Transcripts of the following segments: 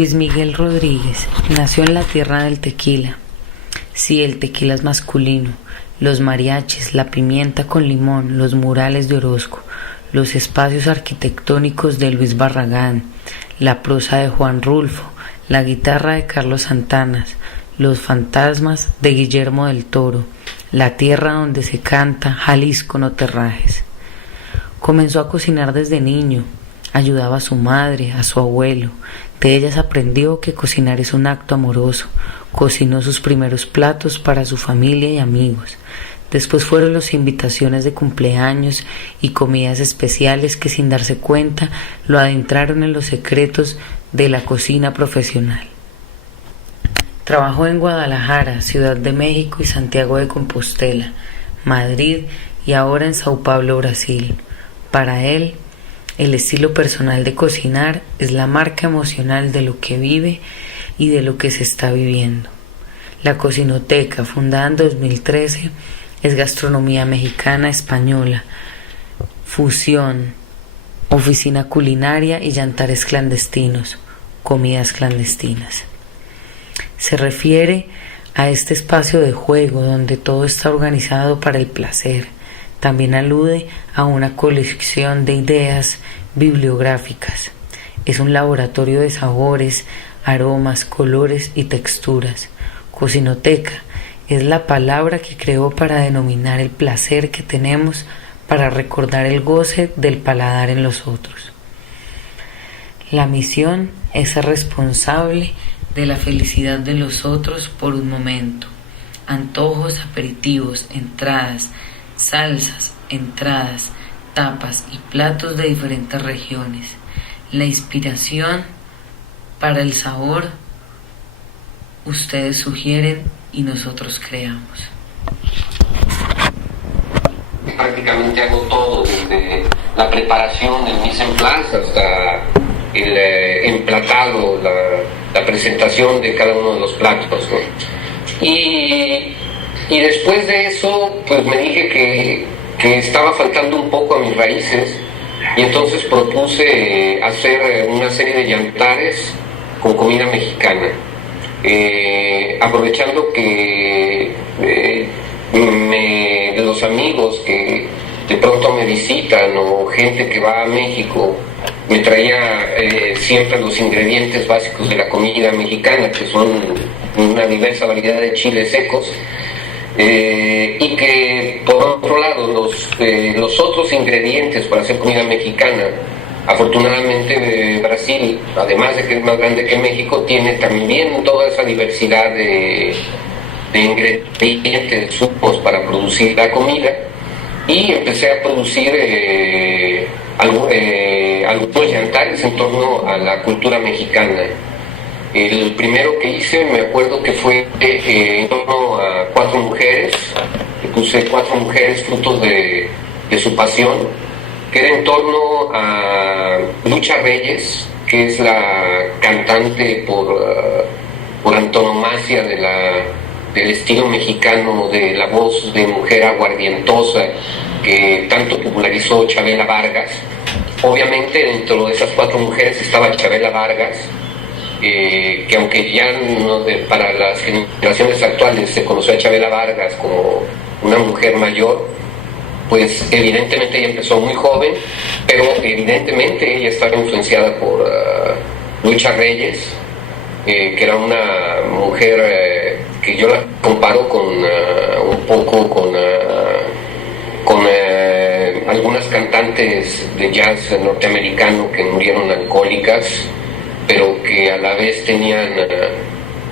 Luis Miguel Rodríguez nació en la tierra del tequila. Sí, el tequila es masculino. Los mariachis, la pimienta con limón, los murales de Orozco, los espacios arquitectónicos de Luis Barragán, la prosa de Juan Rulfo, la guitarra de Carlos Santana, los fantasmas de Guillermo del Toro, la tierra donde se canta Jalisco no te rajes. Comenzó a cocinar desde niño. Ayudaba a su madre, a su abuelo. De ellas aprendió que cocinar es un acto amoroso. Cocinó sus primeros platos para su familia y amigos. Después fueron las invitaciones de cumpleaños y comidas especiales que sin darse cuenta lo adentraron en los secretos de la cocina profesional. Trabajó en Guadalajara, Ciudad de México y Santiago de Compostela, Madrid y ahora en Sao Paulo, Brasil. Para él, el estilo personal de cocinar es la marca emocional de lo que vive y de lo que se está viviendo. La Cocinoteca, fundada en 2013, es gastronomía mexicana española, fusión, oficina culinaria y jantares clandestinos, comidas clandestinas. Se refiere a este espacio de juego donde todo está organizado para el placer. También alude a una colección de ideas bibliográficas. Es un laboratorio de sabores, aromas, colores y texturas. Cocinoteca es la palabra que creó para denominar el placer que tenemos para recordar el goce del paladar en los otros. La misión es ser responsable de la felicidad de los otros por un momento. Antojos, aperitivos, entradas, salsas, entradas, tapas y platos de diferentes regiones. La inspiración para el sabor ustedes sugieren y nosotros creamos. Prácticamente hago todo, desde la preparación, el mise en place hasta el emplatado, la presentación de cada uno de los platos, ¿no? Y después de eso, pues me dije que estaba faltando un poco a mis raíces y entonces propuse hacer una serie de jantares con comida mexicana, aprovechando que los amigos que de pronto me visitan o gente que va a México me traía siempre los ingredientes básicos de la comida mexicana, que son una diversa variedad de chiles secos. Y que por otro lado los otros ingredientes para hacer comida mexicana, afortunadamente Brasil, además de que es más grande que México, tiene también toda esa diversidad de ingredientes, supos para producir la comida, y empecé a producir algunos jantares en torno a la cultura mexicana. El primero que hice, me acuerdo que fue en torno a 4 mujeres, le puse 4 mujeres frutos de su pasión, que era en torno a Lucha Reyes, que es la cantante por antonomasia del estilo mexicano, de la voz de mujer aguardientosa, que tanto popularizó Chabela Vargas. Obviamente dentro de esas 4 mujeres estaba Chabela Vargas, que aunque ya para las generaciones actuales se conoció a Chabela Vargas como una mujer mayor, pues evidentemente ella empezó muy joven, pero evidentemente ella estaba influenciada por Lucha Reyes, que era una mujer que yo la comparo con un poco con algunas cantantes de jazz norteamericano que murieron alcohólicas, pero que a la vez tenían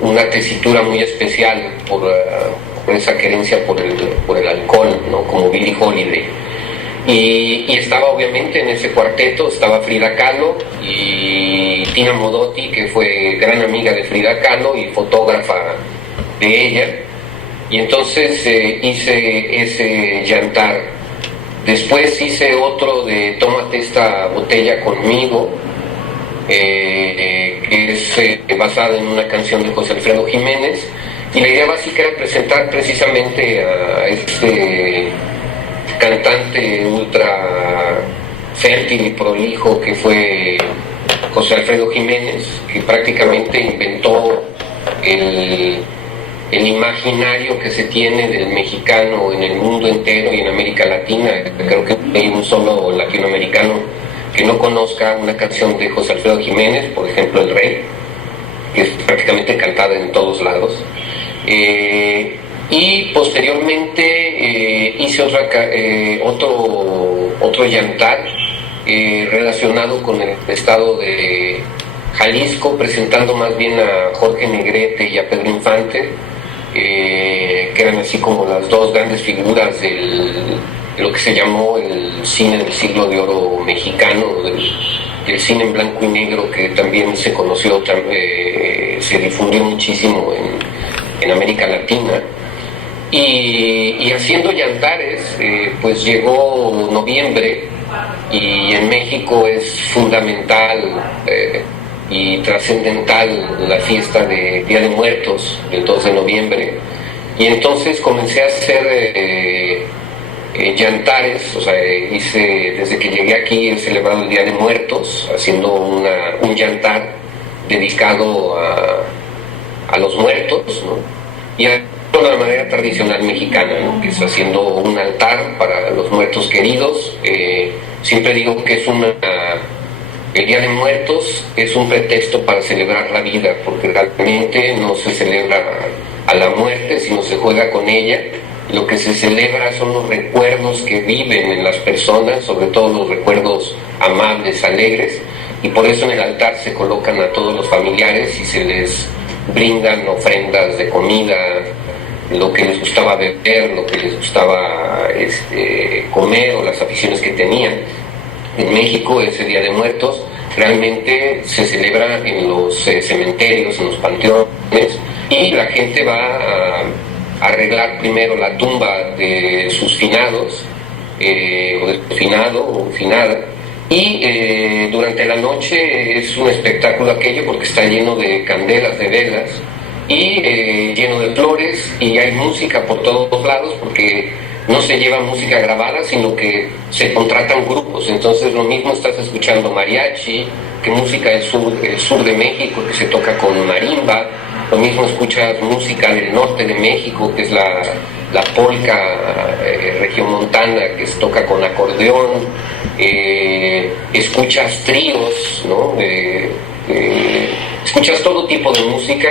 una tesitura muy especial por esa querencia por el alcohol, ¿no? Como Billie Holiday. Y estaba obviamente en ese cuarteto, estaba Frida Kahlo y Tina Modotti, que fue gran amiga de Frida Kahlo y fotógrafa de ella. Y entonces hice ese jantar. Después hice otro de Tómate esta botella conmigo, que es basada en una canción de José Alfredo Jiménez, y la idea básica era presentar precisamente a este cantante ultra fértil y prolijo que fue José Alfredo Jiménez, que prácticamente inventó el imaginario que se tiene del mexicano en el mundo entero y en América Latina. Creo que hay un solo latinoamericano que no conozca una canción de José Alfredo Jiménez, por ejemplo El Rey, que es prácticamente cantada en todos lados. Y posteriormente hice otro yantar relacionado con el estado de Jalisco, presentando más bien a Jorge Negrete y a Pedro Infante, que eran así como las dos grandes figuras de lo que se llamó el cine del siglo de oro mexicano, del cine en blanco y negro, que también se conoció, se difundió muchísimo en América Latina. Y haciendo yantares, pues llegó noviembre, y en México es fundamental y trascendental la fiesta de Día de Muertos, el 2 de noviembre, y entonces comencé a hacer yantares. O sea, desde que llegué aquí he celebrado el Día de Muertos, haciendo un yantar dedicado a los muertos, ¿no? Y de la manera tradicional mexicana, ¿no? Que es haciendo un altar para los muertos queridos. Siempre digo que el Día de Muertos es un pretexto para celebrar la vida, porque realmente no se celebra a la muerte, sino se juega con ella. Lo que se celebra son los recuerdos que viven en las personas, sobre todo los recuerdos amables, alegres, y por eso en el altar se colocan a todos los familiares y se les brindan ofrendas de comida, lo que les gustaba beber, lo que les gustaba comer, o las aficiones que tenían. En México ese Día de Muertos realmente se celebra en los cementerios, en los panteones, y la gente va a arreglar primero la tumba de sus finados, o de su finado o finada, y durante la noche es un espectáculo aquello, porque está lleno de candelas, de velas, y lleno de flores, y hay música por todos lados, porque no se lleva música grabada, sino que se contratan grupos. Entonces lo mismo estás escuchando mariachi, que música del sur de México, que se toca con marimba. Lo mismo escuchas música del norte de México, que es la polca regiomontana, que se toca con acordeón. Escuchas tríos, ¿no? Escuchas todo tipo de música,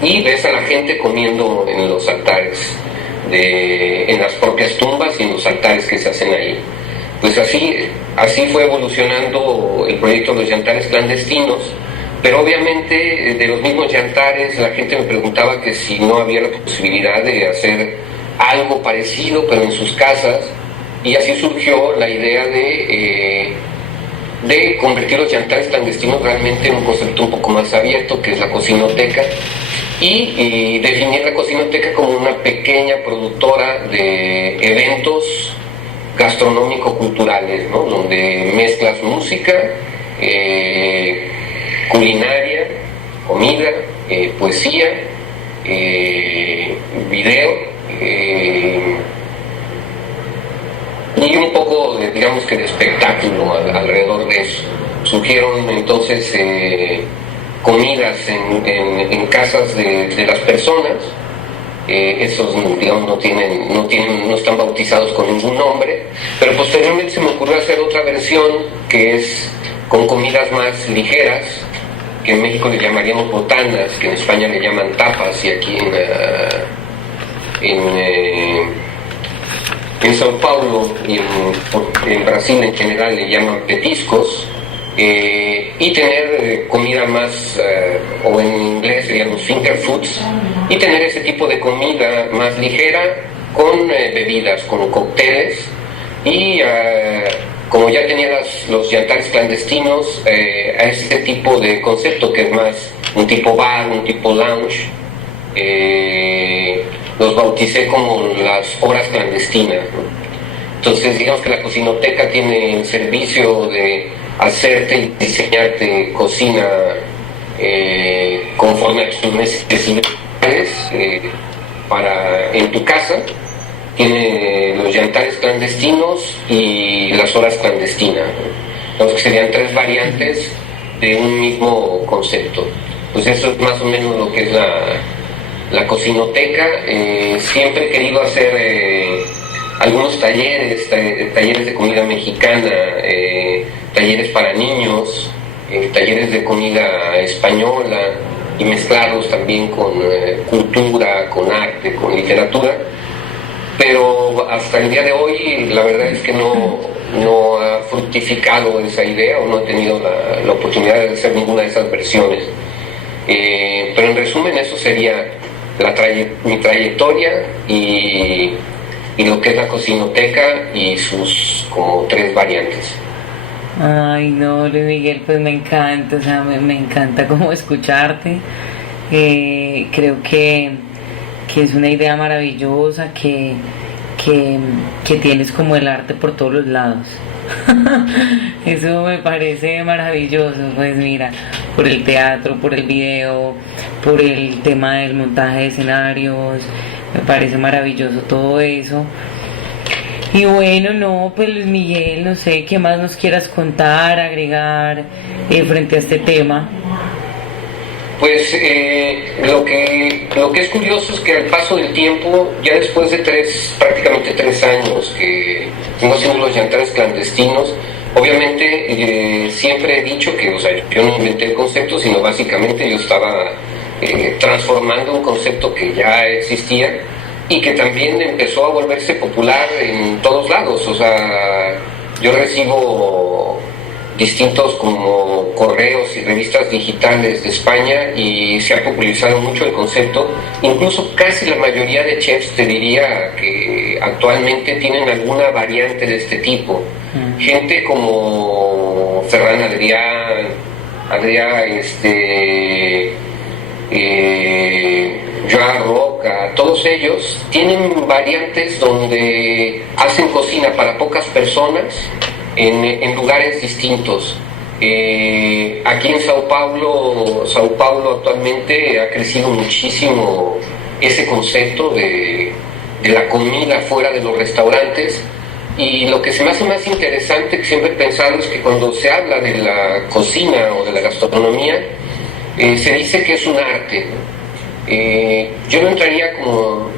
y ves a la gente comiendo en los altares, en las propias tumbas y en los altares que se hacen ahí. Pues así fue evolucionando el proyecto de los yantares clandestinos. Pero obviamente de los mismos yantares la gente me preguntaba que si no había la posibilidad de hacer algo parecido, pero en sus casas, y así surgió la idea de convertir los yantares clandestinos realmente en un concepto un poco más abierto, que es la cocinoteca, y definir la cocinoteca como una pequeña productora de eventos gastronómico-culturales, ¿no? Donde mezclas música, culinaria, comida, poesía, video, y un poco digamos que de espectáculo alrededor de eso. Surgieron entonces comidas en casas de las personas. Esos, digamos, no están bautizados con ningún nombre, pero posteriormente se me ocurrió hacer otra versión, que es con comidas más ligeras, que en México le llamaríamos botanas, que en España le llaman tapas, y aquí en Sao Paulo y en Brasil en general le llaman petiscos. Y tener comida más, o en inglés serían los finger foods, y tener ese tipo de comida más ligera con bebidas, con cócteles. Y como ya tenía los yantares clandestinos, a ese tipo de concepto, que es más un tipo bar, un tipo lounge, los bauticé como las horas clandestinas, ¿no? Entonces digamos que la cocinoteca tiene el servicio de hacerte y diseñarte cocina conforme a tus necesidades en tu casa. Tiene los yantares clandestinos y las horas clandestinas, ¿no? Entonces serían tres variantes de un mismo concepto. Pues eso es más o menos lo que es la cocinoteca. Siempre he querido hacer algunos talleres de comida mexicana, talleres para niños, talleres de comida española, y mezclarlos también con cultura, con arte, con literatura. Pero hasta el día de hoy la verdad es que no ha fructificado esa idea, o no he tenido la oportunidad de hacer ninguna de esas versiones. Pero en resumen, eso sería mi trayectoria y lo que es la cocinoteca y sus como 3 variantes. Ay, no, Luis Miguel, pues me encanta, o sea, me encanta como escucharte. Creo que es una idea maravillosa, que tienes como el arte por todos los lados. Eso me parece maravilloso. Pues mira, por el teatro, por el video, por el tema del montaje de escenarios, me parece maravilloso todo eso. Y bueno, no, pues Luis Miguel, no sé qué más nos quieras contar, agregar frente a este tema. Pues lo que es curioso es que al paso del tiempo, ya después de prácticamente 3 años que tengo haciendo los Yantares clandestinos, obviamente siempre he dicho que, o sea, yo no inventé el concepto, sino básicamente yo estaba transformando un concepto que ya existía y que también empezó a volverse popular en todos lados. O sea, yo recibo distintos como correos y revistas digitales de España y se ha popularizado mucho el concepto. Incluso casi la mayoría de chefs, te diría, que actualmente tienen alguna variante de este tipo. Gente como Ferran Adrià, Joan Roca, todos ellos tienen variantes donde hacen cocina para pocas personas en lugares distintos. Aquí en Sao Paulo actualmente ha crecido muchísimo ese concepto de la comida fuera de los restaurantes, y lo que se me hace más interesante, que siempre he pensado, es que cuando se habla de la cocina o de la gastronomía, se dice que es un arte. Yo no entraría como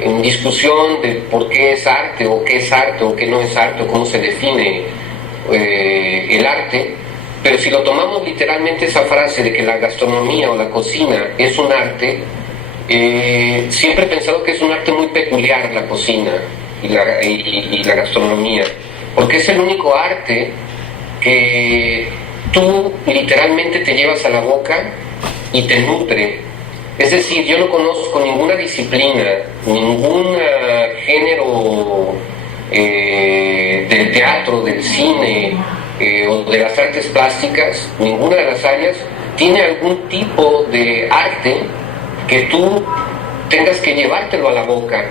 en discusión de por qué es arte o qué es arte o qué no es arte o cómo se define el arte, pero si lo tomamos literalmente esa frase de que la gastronomía o la cocina es un arte, siempre he pensado que es un arte muy peculiar la cocina y la gastronomía, porque es el único arte que tú literalmente te llevas a la boca y te nutre. Es decir, yo no conozco ninguna disciplina, ningún género del teatro, del cine o de las artes plásticas, ninguna de las áreas tiene algún tipo de arte que tú tengas que llevártelo a la boca,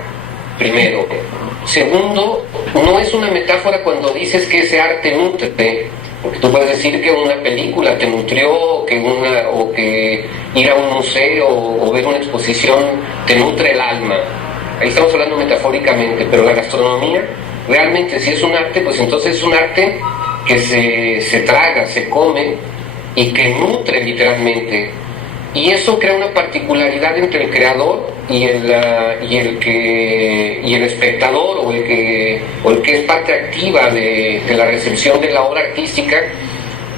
primero. Segundo, no es una metáfora cuando dices que ese arte nutre, porque tú puedes decir que una película te nutrió, o que ir a un museo o ver una exposición te nutre el alma. Ahí estamos hablando metafóricamente, pero la gastronomía realmente, si es un arte, pues entonces es un arte que se traga, se come y que nutre literalmente. Y eso crea una particularidad entre el creador y el espectador, o el que es parte activa de la recepción de la obra artística,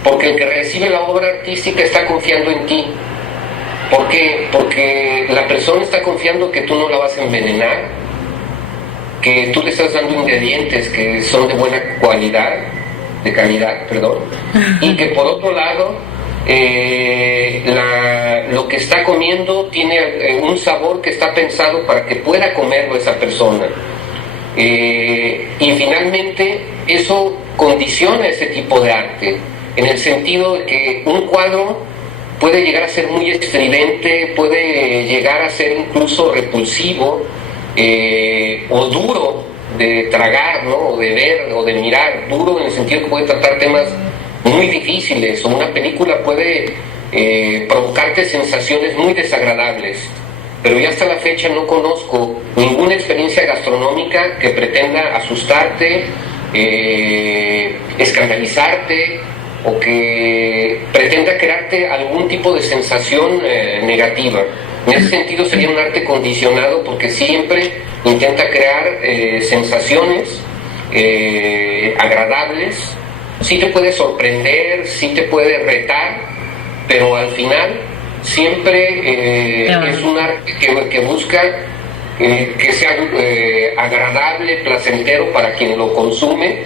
porque el que recibe la obra artística está confiando en ti. ¿Por qué? Porque la persona está confiando que tú no la vas a envenenar, que tú le estás dando ingredientes que son de buena calidad, y que por otro lado lo que está comiendo tiene un sabor que está pensado para que pueda comerlo esa persona. Y finalmente eso condiciona ese tipo de arte, en el sentido de que un cuadro puede llegar a ser muy estridente, puede llegar a ser incluso repulsivo o duro de tragar, ¿no? O de ver o de mirar, duro en el sentido que puede tratar temas muy difíciles, o una película puede provocarte sensaciones muy desagradables. Pero ya hasta la fecha no conozco ninguna experiencia gastronómica que pretenda asustarte, escandalizarte o que pretenda crearte algún tipo de sensación negativa. En ese sentido sería un arte condicionado, porque siempre intenta crear sensaciones agradables. Sí te puede sorprender, sí te puede retar, pero al final siempre es un arte que busca que sea agradable, placentero para quien lo consume,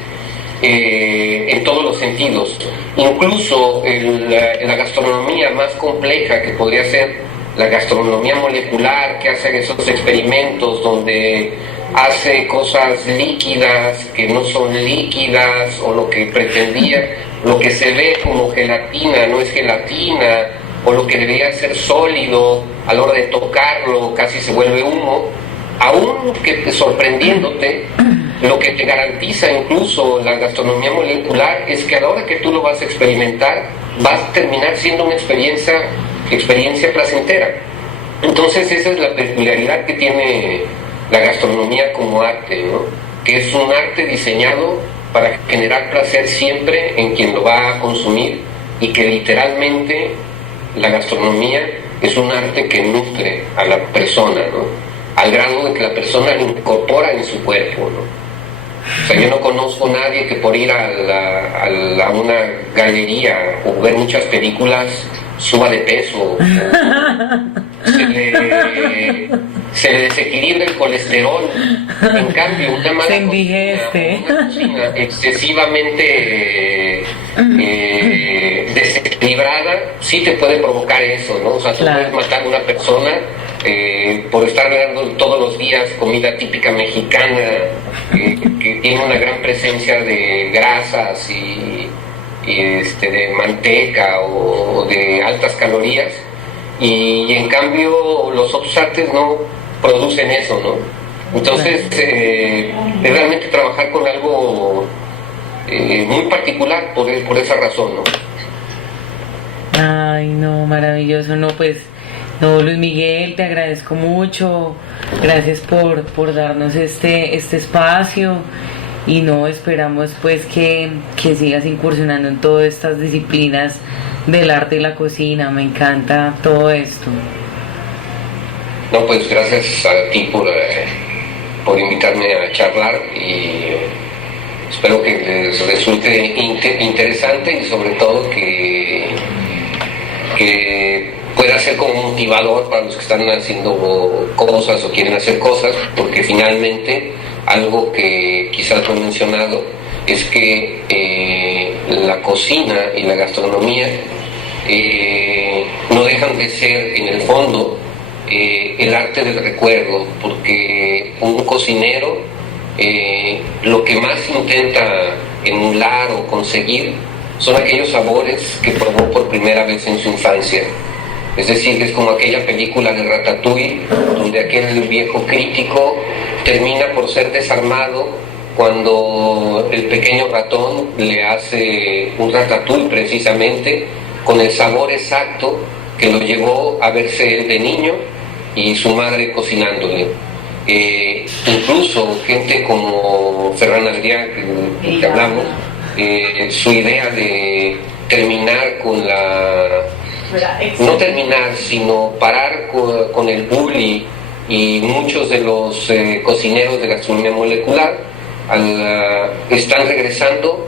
en todos los sentidos. Incluso la gastronomía más compleja, que podría ser la gastronomía molecular, que hace esos experimentos donde hace cosas líquidas que no son líquidas, o lo que pretendía, lo que se ve como gelatina no es gelatina, o lo que debería ser sólido, a la hora de tocarlo casi se vuelve humo. Aún que sorprendiéndote, lo que te garantiza incluso la gastronomía molecular es que a la hora que tú lo vas a experimentar, vas a terminar siendo una experiencia placentera. Entonces esa es la peculiaridad que tiene la gastronomía como arte, ¿no? Que es un arte diseñado para generar placer siempre en quien lo va a consumir, y que literalmente la gastronomía es un arte que nutre a la persona, ¿no? Al grado de que la persona lo incorpora en su cuerpo, ¿no? O sea, yo no conozco a nadie que por ir a una galería o ver muchas películas suba de peso, o se le desequilibra el colesterol. En cambio, una mala cocina excesivamente desequilibrada sí te puede provocar eso, ¿no? O sea, tú puedes matar a una persona por estar dando todos los días comida típica mexicana, que tiene una gran presencia de grasas y de manteca o de altas calorías, y en cambio los otros artes no producen eso, ¿no? Entonces es realmente trabajar con algo muy particular por esa razón, ¿no? Ay, no, maravilloso. No, pues, no, Luis Miguel, te agradezco mucho. Gracias por darnos este espacio. Y no, esperamos pues que sigas incursionando en todas estas disciplinas del arte y la cocina. Me encanta todo esto. No, pues gracias a ti por invitarme a charlar, y espero que les resulte interesante, y sobre todo que pueda ser como motivador para los que están haciendo cosas o quieren hacer cosas, porque finalmente algo que quizás no he mencionado es que la cocina y la gastronomía no dejan de ser, en el fondo, el arte del recuerdo, porque un cocinero lo que más intenta emular o conseguir son aquellos sabores que probó por primera vez en su infancia. Es decir, es como aquella película de Ratatouille, donde aquel viejo crítico termina por ser desarmado cuando el pequeño ratón le hace un ratatouille, precisamente con el sabor exacto que lo llevó a verse él de niño y su madre cocinándole. Incluso gente como Ferran Adrià, que hablamos, su idea de terminar con no terminar, sino parar con el bully, y muchos de los cocineros de gastronomía molecular están regresando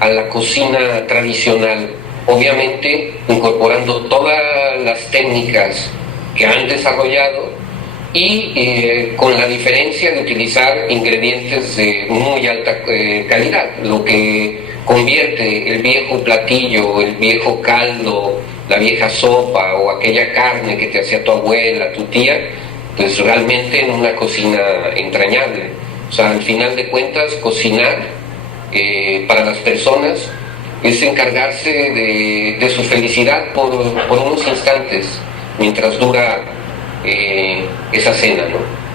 a la cocina tradicional, obviamente incorporando todas las técnicas que han desarrollado, y con la diferencia de utilizar ingredientes de muy alta calidad, lo que convierte el viejo platillo, el viejo caldo, la vieja sopa o aquella carne que te hacía tu abuela, tu tía, pues realmente en una cocina entrañable. O sea, al final de cuentas, cocinar para las personas es encargarse de su felicidad por unos instantes, mientras dura esa cena, ¿no?